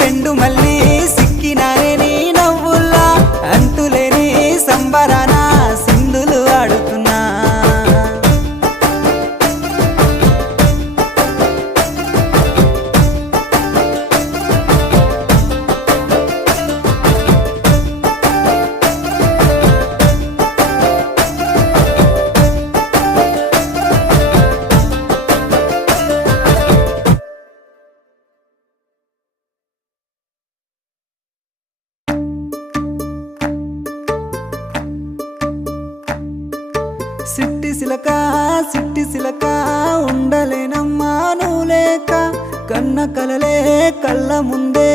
సెండు మళ్ళీ సిక్కినానే నీ నవ్వుల్లా అంతులేని సంబరాన సింధులు ఆడుతున్నా సిట్టి సిలక ఉండలేనమ్మా నువ్వు లేక కన్న కలలే కళ్ళ ముందే